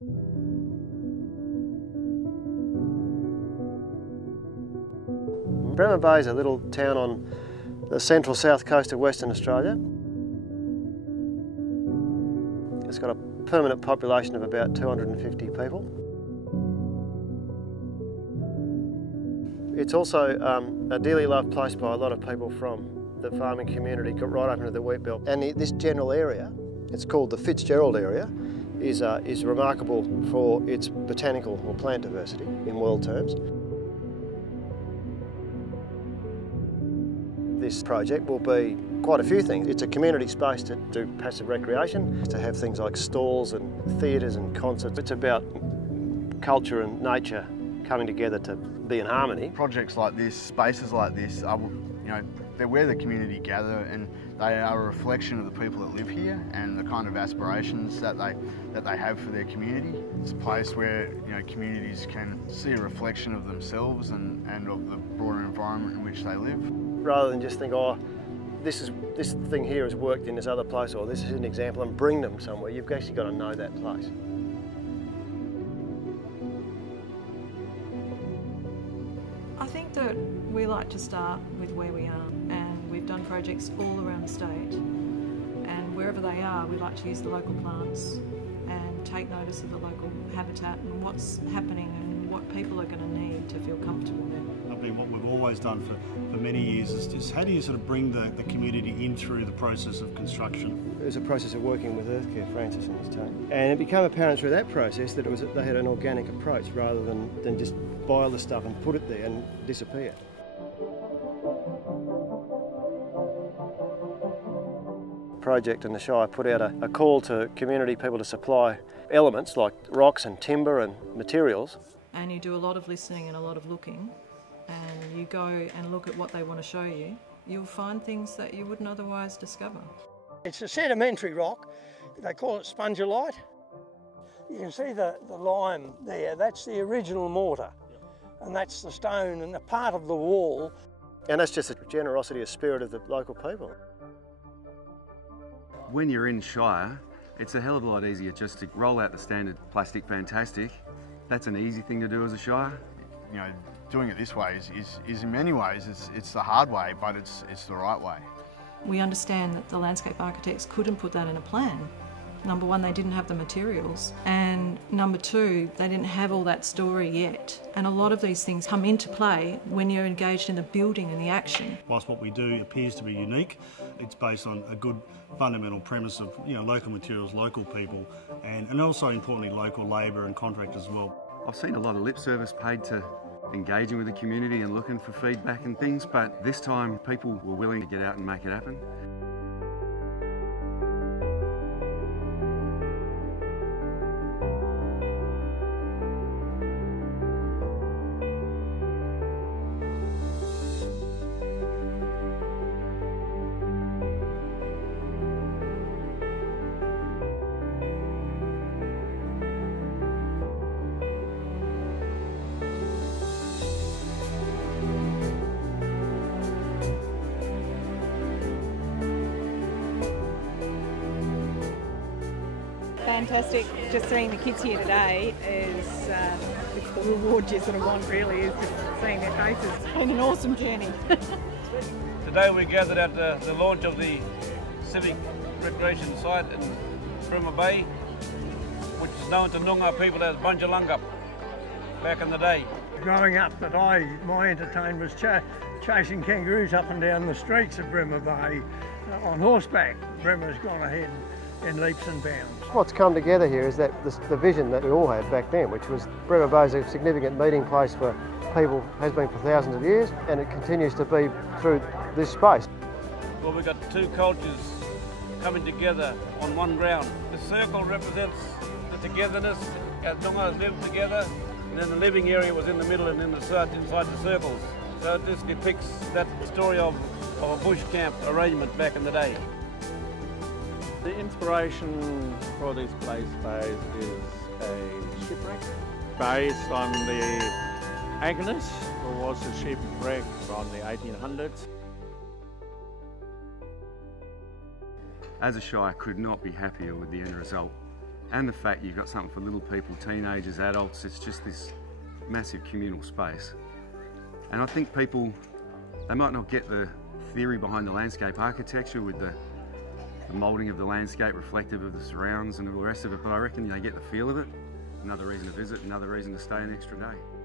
Bremer Bay is a little town on the central south coast of Western Australia. It's got a permanent population of about 250 people. It's also a dearly loved place by a lot of people from the farming community, got right up into the wheat belt. And this general area, it's called the Fitzgerald area, is remarkable for its botanical or plant diversity in world terms. This project will be quite a few things. It's a community space to do passive recreation, to have things like stalls and theatres and concerts. It's about culture and nature coming together to be in harmony. Projects like this, spaces like this, are, they're where the community gather, and they are a reflection of the people that live here and the kind of aspirations that they have for their community. It's a place where communities can see a reflection of themselves and of the broader environment in which they live. Rather than just think, oh, this thing here has worked in this other place, or this is an example, and bring them somewhere. You've actually got to know that place. I think that we like to start with where we are, and we've done projects all around the state, and wherever they are we like to use the local plants and take notice of the local habitat and what's happening and what people are going to need to feel comfortable there. I mean, what we've always done for many years is how do you sort of bring the community in through the process of construction? It was a process of working with Earthcare, Francis and his team. And it became apparent through that process that they had an organic approach rather than just boil the stuff and put it there and disappear. The project and the Shire put out a call to community people to supply elements like rocks and timber and materials. And you do a lot of listening and a lot of looking, and you go and look at what they want to show you, you'll find things that you wouldn't otherwise discover. It's a sedimentary rock. They call it spongolite. You can see the lime there. That's the original mortar, and that's the stone and the part of the wall. And that's just the generosity of spirit of the local people. When you're in Shire, it's a hell of a lot easier just to roll out the standard plastic fantastic. That's an easy thing to do as a Shire. Doing it this way is in many ways, it's the hard way, but it's the right way. We understand that the landscape architects couldn't put that in a plan. Number one, they didn't have the materials, and number two, they didn't have all that story yet. And a lot of these things come into play when you're engaged in the building and the action. Whilst what we do appears to be unique, it's based on a good fundamental premise of local materials, local people, and also importantly local labour and contractors as well. I've seen a lot of lip service paid to engaging with the community and looking for feedback and things, but this time people were willing to get out and make it happen. Fantastic. Just seeing the kids here today is it's the reward you sort of want, really, is just seeing their faces. It's been an awesome journey. Today we gathered at the launch of the Civic recreation site in Bremer Bay, which is known to Noongar people as Bunjalungup back in the day. Growing up, my entertainment was chasing kangaroos up and down the streets of Bremer Bay on horseback. Bremer's gone ahead in leaps and bounds. What's come together here is that the vision that we all had back then, which was Bremer Bay is a significant meeting place for people, has been for thousands of years, and it continues to be through this space. Well, we've got two cultures coming together on one ground. The circle represents the togetherness, as Noongars lived together, and then the living area was in the middle and in the search inside the circles. So this depicts that story of a bush camp arrangement back in the day. The inspiration for this place is a shipwreck based on the Agnes, who was a shipwreck from the 1800s. As a Shire, could not be happier with the end result. and the fact you've got something for little people, teenagers, adults. It's just this massive communal space. And I think people, they might not get the theory behind the landscape architecture with the moulding of the landscape reflective of the surrounds and all the rest of it, but I reckon they get the feel of it. Another reason to visit, another reason to stay an extra day.